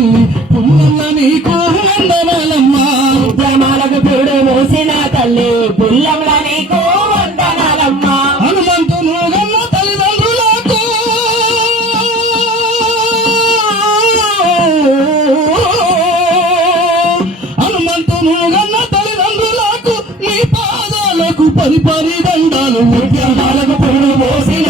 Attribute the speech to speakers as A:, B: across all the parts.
A: తల్లి పుల్లమ్మ నీకు వందనాలమ్మా.
B: ఉద్యమాలకు చూడు మూసిన తల్లి పుల్లంల నీకు వందనాలమ్మా.
A: హనుమంతును గన్న తల్లిదండ్రులకు. హనుమంతును గన్న తల్లిదండ్రులకు నీ పాదాలకు పరిపరి దండాలు
B: ఉద్యమాలకు చూడు మూసిన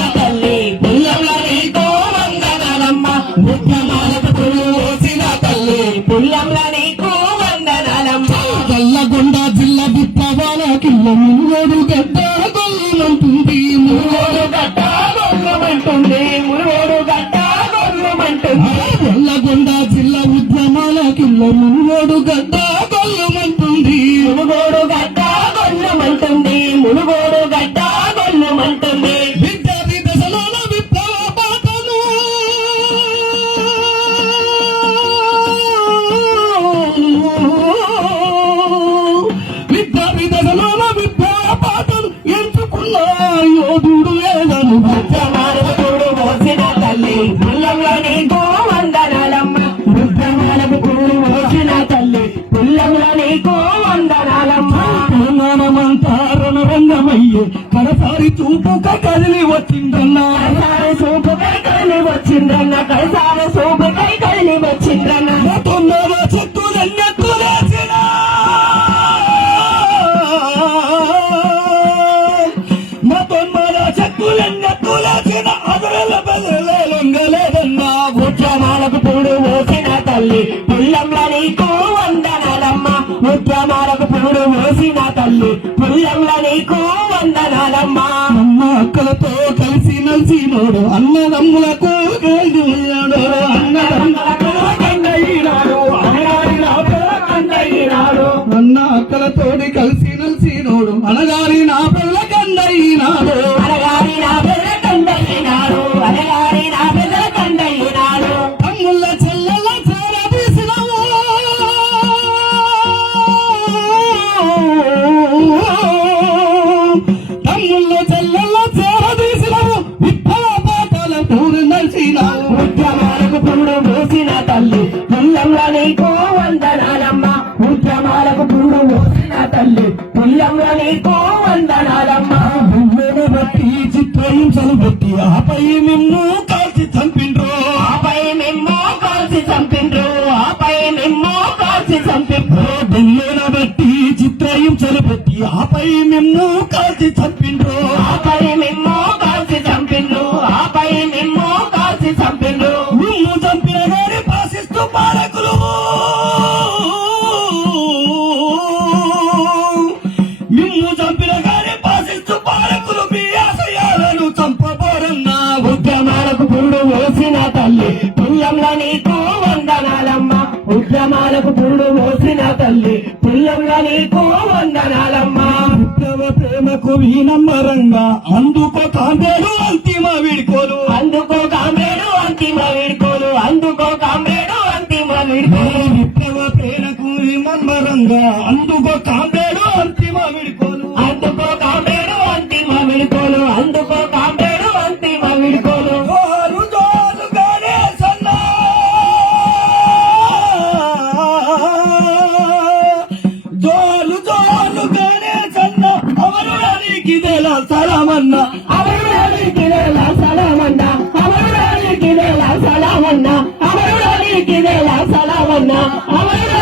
A: కిల్ల మునుగోడు గడ్డ గొల్లమంటుంది.
B: మురుగోడు గట్ట గొల్లమంటుంది. మురుగోడు గట్ట గొల్లమంటుంది.
A: నల్లగొండ జిల్లా ఉద్యమాల కిల్ల మునుగోడు గడ్డ గొల్లమంటుంది.
B: మునుగోడు గడ్డ గొల్లమంటుంది. మునుగోడు గడ్డ
A: కడసారి చూపుక కదిలి వచ్చిందన్నా.
B: కైసారి సూపుకై కదిలి వచ్చిండ్రన్న కైసారి సూపుకై కదిలి వచ్చిండ్రన్న
A: తొందర అదరల లొంగలేదన్నా.
B: ఉద్యమాలకు పూడు మోసిన తల్లి పుల్లంలో నీకు వందనాలమ్మ. ఉద్యమాలకు పూడు మోసిన తల్లి పుల్లంలో నీకు
A: అన్నలతో కలిసి నలిసినోడు అన్నదమ్ములకు కలిసినాడు అన్నదమ్ములకు అన్న అక్కలతోటి కలిసి నలిసినోడు
B: అనగారి నా పిల్ల తల్లి. పుల్లంలో నీకు వందనాలమ్మ. ఉద్యమాలకు పూడు మోసిన తల్లి. పుల్లంలో నీకు వందనాలమ్మ.
A: బొమ్మను బట్టి చిత్రహింసలు బట్టి ఆపై నిన్ను కాల్చి చంపిండ్రు.
B: ఆపై మిమ్మో కాల్చి చంపిండ్రు. ఆపై మిమ్మో కాల్చి చంపిండ్రు.
A: బొమ్మను బట్టి చిత్రహింసలు బట్టి ఆపై నిన్ను కాల్చి చంపిండ్రు.
B: పురుడు మోసిన తల్లి పుల్లంలో నీకు వందనాలమ్మ.
A: విప్లవ ప్రేమకు వీనమ్మరంగా అందుకో కాందేలు అంతిమ విడికోలు.
B: అందుకో కామ్రేడు అంతిమ వీడుకోలు అందుకో కామ్రేడు అంతిమ వీడుకోలు.
A: విప్లవ ప్రేమకు అందుకో కాందేలు
B: அழைக்கிறேலா சலாமண்ணா அவரோட அழைக்கிறேலா சலாமண்ணா அவரோட அழைக்கிறேலா சலாமண்ணா அவரோட அழைக்கிறேலா
A: சலாமண்ணா அவரோட